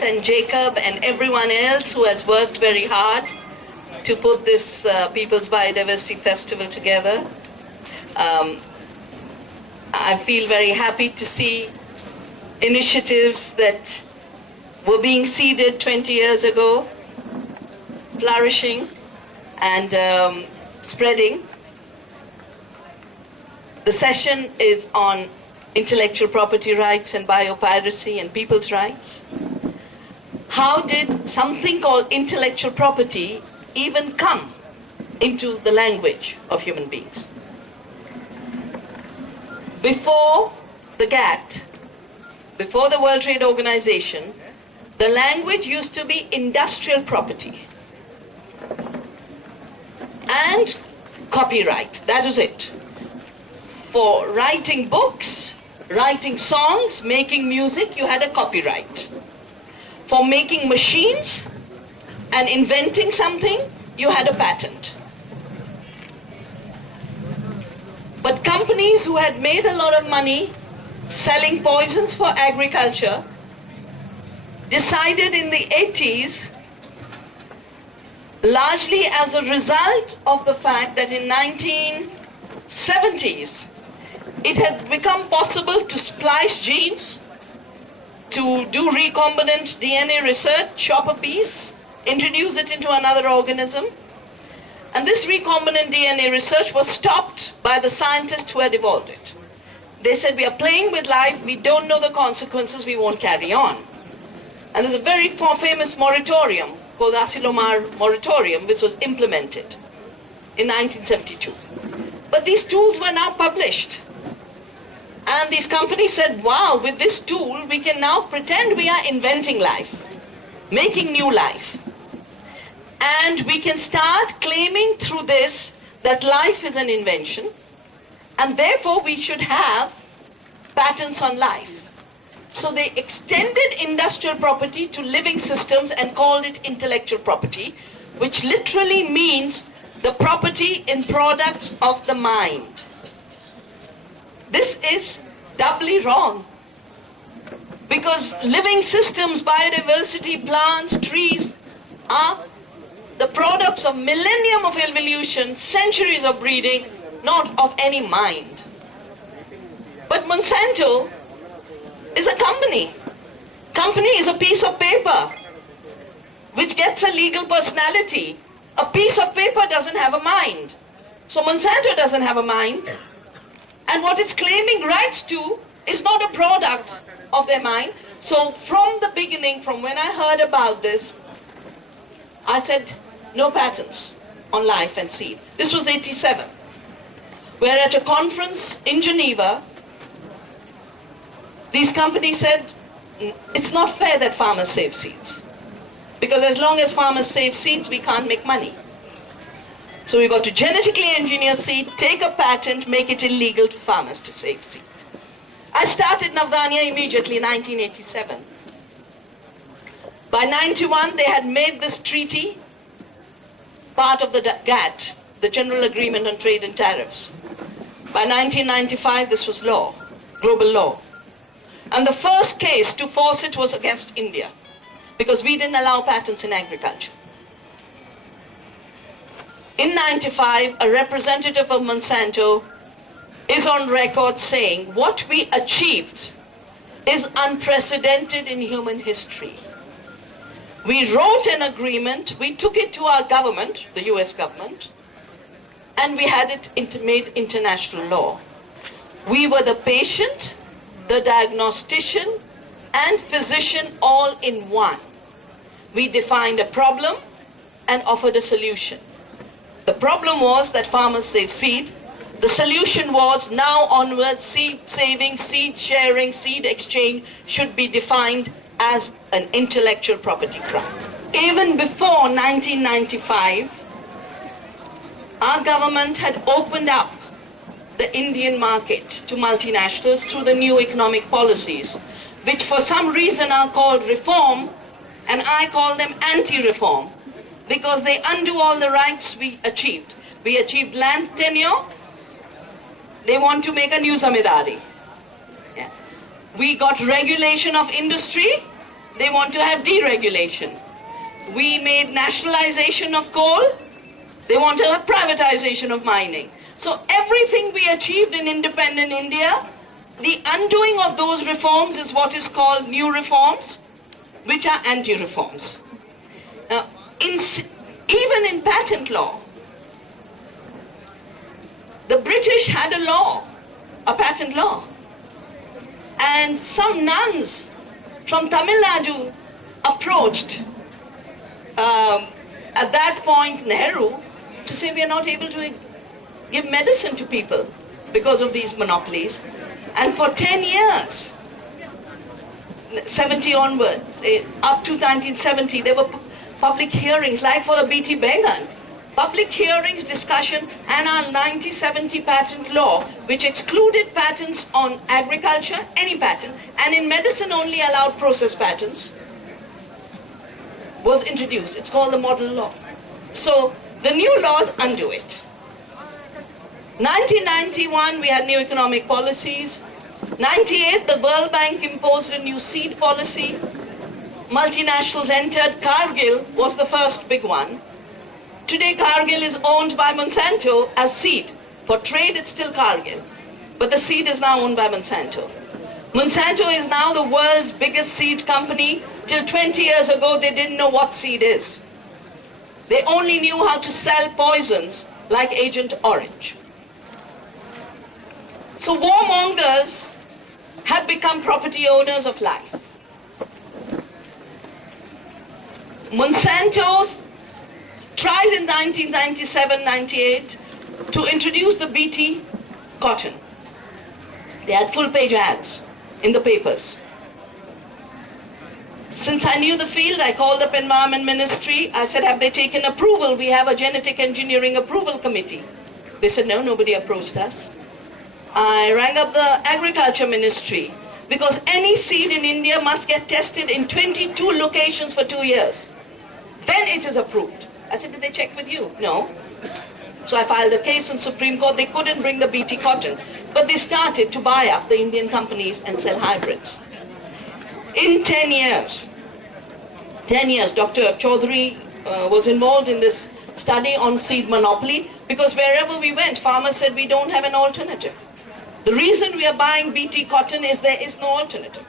And Jacob and everyone else who has worked very hard to put this People's Biodiversity Festival together. I feel very happy to see initiatives that were being seeded 20 years ago, flourishing and spreading. The session is on intellectual property rights and biopiracy and people's rights. How did something called intellectual property even come into the language of human beings? Before the GATT, before the World Trade Organization, the language used to be industrial property and copyright. That is it. For writing books, writing songs, making music, you had a copyright. For making machines and inventing something, you had a patent. But companies who had made a lot of money selling poisons for agriculture decided in the 80s, largely as a result of the fact that in 1970s, it had become possible to splice genes, to do recombinant DNA research, chop a piece, introduce it into another organism. And this recombinant DNA research was stopped by the scientists who had evolved it. They said, we are playing with life, we don't know the consequences, we won't carry on. And there's a very famous moratorium called the Asilomar moratorium, which was implemented in 1972. But these tools were now published. And these companies said, wow, with this tool, we can now pretend we are inventing life, making new life. And we can start claiming through this that life is an invention, and therefore we should have patents on life. So they extended industrial property to living systems and called it intellectual property, which literally means the property in products of the mind. This is doubly wrong, because living systems, biodiversity, plants, trees are the products of millennium of evolution, centuries of breeding, not of any mind. But Monsanto is a company. Company is a piece of paper which gets a legal personality. A piece of paper doesn't have a mind. So Monsanto doesn't have a mind. And what it's claiming rights to is not a product of their mind. So from the beginning, from when I heard about this, I said, no patents on life and seed. This was 87. Where at a conference in Geneva, these companies said, it's not fair that farmers save seeds. Because as long as farmers save seeds, we can't make money. So we got to genetically engineer seed, take a patent, make it illegal to farmers to save seed. I started Navdanya immediately in 1987. By 91, they had made this treaty part of the GATT, the General Agreement on Trade and Tariffs. By 1995, this was law, global law. And the first case to force it was against India, because we didn't allow patents in agriculture. In 95, a representative of Monsanto is on record saying what we achieved is unprecedented in human history. We wrote an agreement, we took it to our government, the US government, and we had it made international law. We were the patient, the diagnostician, and physician all in one. We defined a problem and offered a solution. The problem was that farmers save seed. The solution was now onwards, seed saving, seed sharing, seed exchange should be defined as an intellectual property crime. Even before 1995, our government had opened up the Indian market to multinationals through the new economic policies, which for some reason are called reform, and I call them anti-reform, because they undo all the rights we achieved. We achieved land tenure. They want to make a new zamindari. Yeah. We got regulation of industry. They want to have deregulation. We made nationalization of coal. They want to have privatization of mining. So everything we achieved in independent India, the undoing of those reforms is what is called new reforms, which are anti-reforms. Now, even in patent law, the British had a law, a patent law, and some nuns from Tamil Nadu approached at that point Nehru to say we are not able to give medicine to people because of these monopolies. And for 10 years, 70 onward, up to 1970, there were public hearings, like for the BT Bengan, public hearings, discussion, and our 1970 patent law, which excluded patents on agriculture, any patent, and in medicine only allowed process patents, was introduced. It's called the model law. So the new laws undo it. 1991, we had new economic policies. 98, the World Bank imposed a new seed policy. Multinationals entered. Cargill was the first big one. Today, Cargill is owned by Monsanto as seed. For trade, it's still Cargill. But the seed is now owned by Monsanto. Monsanto is now the world's biggest seed company. Till 20 years ago, they didn't know what seed is. They only knew how to sell poisons like Agent Orange. So warmongers have become property owners of life. Monsanto tried in 1997-98 to introduce the BT cotton. They had full-page ads in the papers. Since I knew the field, I called up Environment Ministry. I said, have they taken approval? We have a genetic engineering approval committee. They said, no, nobody approached us. I rang up the Agriculture Ministry, because any seed in India must get tested in 22 locations for 2 years. Then it is approved. I said, did they check with you? No. So I filed a case in Supreme Court. They couldn't bring the BT cotton. But they started to buy up the Indian companies and sell hybrids. In 10 years, Dr. Chaudhary was involved in this study on seed monopoly, because wherever we went, farmers said we don't have an alternative. The reason we are buying BT cotton is there is no alternative.